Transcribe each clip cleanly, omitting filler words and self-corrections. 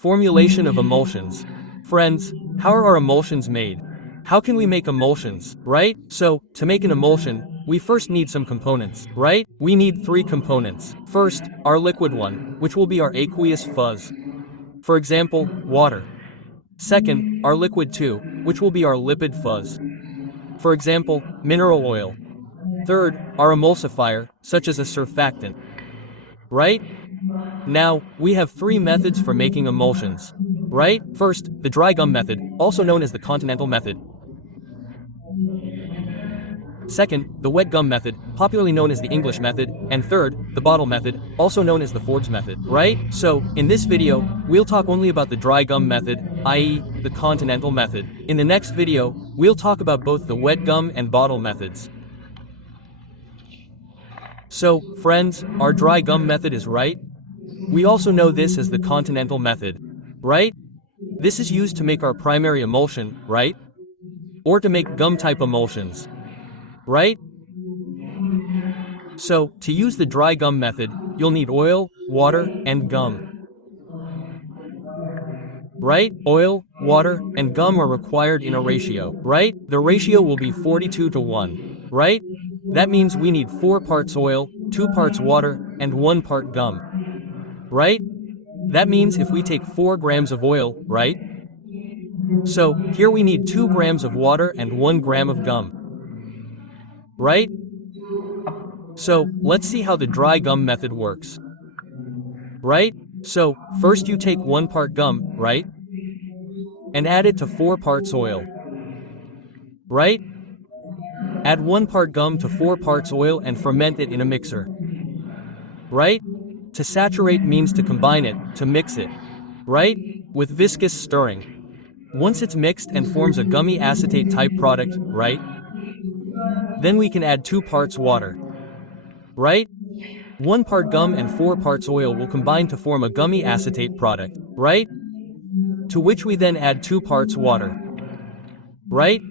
Formulation of emulsions. Friends, how are our emulsions made? How can we make emulsions, right? So, to make an emulsion, we first need some components, right? We need 3 components. First, our liquid one, which will be our aqueous fuzz. For example, water. Second, our liquid 2, which will be our lipid fuzz. For example, mineral oil. Third, our emulsifier, such as a surfactant. Right? Now, we have 3 methods for making emulsions. Right? First, the dry gum method, also known as the Continental method. Second, the wet gum method, popularly known as the English method. And third, the bottle method, also known as the Forbes method. Right? So, in this video, we'll talk only about the dry gum method, i.e., the Continental method. In the next video, we'll talk about both the wet gum and bottle methods. So, friends, our dry gum method is right. We also know this as the Continental method, right? This is used to make our primary emulsion, right? Or to make gum-type emulsions, right? So, to use the dry gum method, you'll need oil, water, and gum. Right? Oil, water, and gum are required in a ratio, right? The ratio will be 42:1, right? That means we need 4 parts oil, 2 parts water, and 1 part gum, right? That means if we take 4 grams of oil, right? So, here we need 2 grams of water and 1 gram of gum, right? So, let's see how the dry gum method works, right? So, first you take 1 part gum, right? And add it to 4 parts oil, right? Add 1 part gum to 4 parts oil and ferment it in a mixer, right? To saturate means to combine it, to mix it, right? With viscous stirring. Once it's mixed and forms a gummy acetate type product, right? Then we can add 2 parts water, right? 1 part gum and 4 parts oil will combine to form a gummy acetate product, right? To which we then add 2 parts water, right?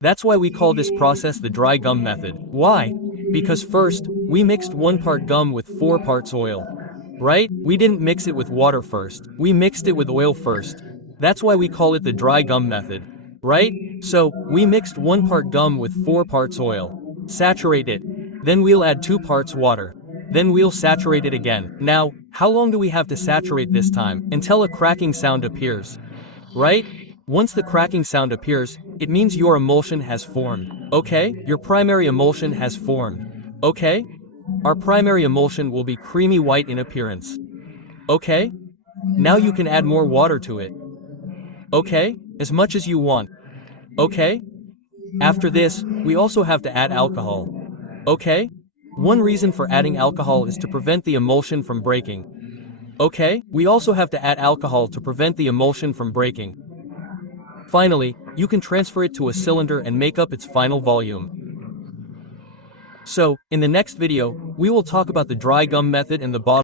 That's why we call this process the dry gum method. Why? Because first, we mixed 1 part gum with 4 parts oil, right? We didn't mix it with water first. We mixed it with oil first. That's why we call it the dry gum method, right? So, we mixed 1 part gum with 4 parts oil. Saturate it. Then we'll add 2 parts water. Then we'll saturate it again. Now, how long do we have to saturate this time? Until a cracking sound appears, right? Once the cracking sound appears, it means your emulsion has formed, okay? Your primary emulsion has formed, okay? Our primary emulsion will be creamy white in appearance, okay? Now you can add more water to it, okay? As much as you want, okay? After this, we also have to add alcohol, okay? One reason for adding alcohol is to prevent the emulsion from breaking, okay? We also have to add alcohol to prevent the emulsion from breaking. Finally, you can transfer it to a cylinder and make up its final volume. So, in the next video, we will talk about the dry gum method and the bottle.